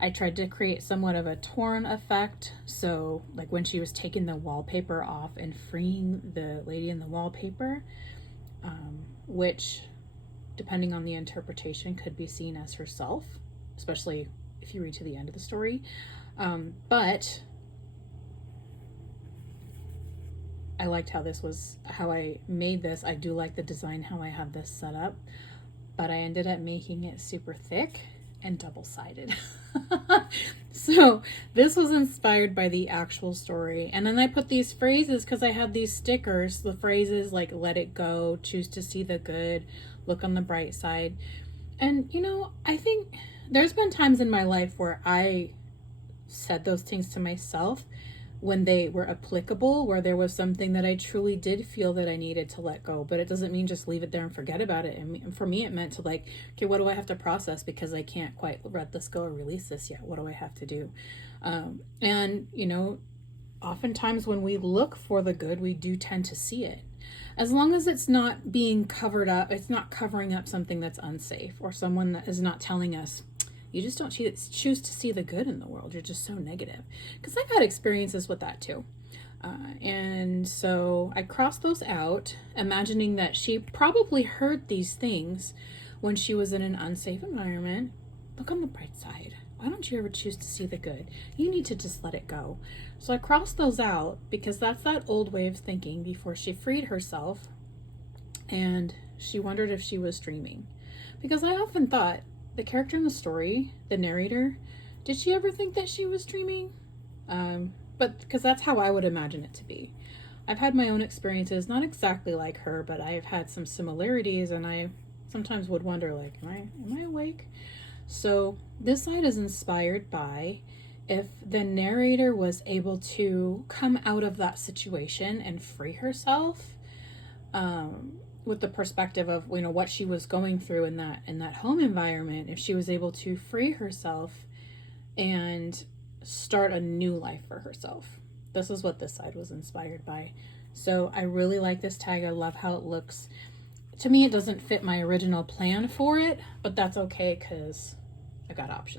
I tried to create somewhat of a torn effect. So like when she was taking the wallpaper off and freeing the lady in the wallpaper, which depending on the interpretation could be seen as herself, especially if you read to the end of the story. But I liked how I made this. I do like the design, how I have this set up, but I ended up making it super thick and double-sided. So this was inspired by the actual story. And then I put these phrases because I had these stickers, the phrases like let it go, choose to see the good, look on the bright side. And I think there's been times in my life where I said those things to myself when they were applicable, where there was something that I truly did feel that I needed to let go. But it doesn't mean just leave it there and forget about it. And for me, it meant to like, okay, what do I have to process because I can't quite let this go or release this yet? What do I have to do? And oftentimes when we look for the good, we do tend to see it. As long as it's not being covered up, it's not covering up something that's unsafe or someone that is not telling us, you just don't choose to see the good in the world. You're just so negative. Because I've had experiences with that too. And so I crossed those out, imagining that she probably heard these things when she was in an unsafe environment. Look on the bright side. Why don't you ever choose to see the good? You need to just let it go. So I crossed those out because that's that old way of thinking before she freed herself. And she wondered if she was dreaming. Because I often thought, the character in the story, the narrator, did she ever think that she was dreaming? But because that's how I would imagine it to be. I've had my own experiences, not exactly like her, but I've had some similarities, and I sometimes would wonder, like, am I awake? So this side is inspired by if the narrator was able to come out of that situation and free herself, with the perspective of what she was going through in that home environment, if she was able to free herself and start a new life for herself. This is what this side was inspired by. So I really like this tag. I love how it looks. To me, it doesn't fit my original plan for it, but that's okay because I got options.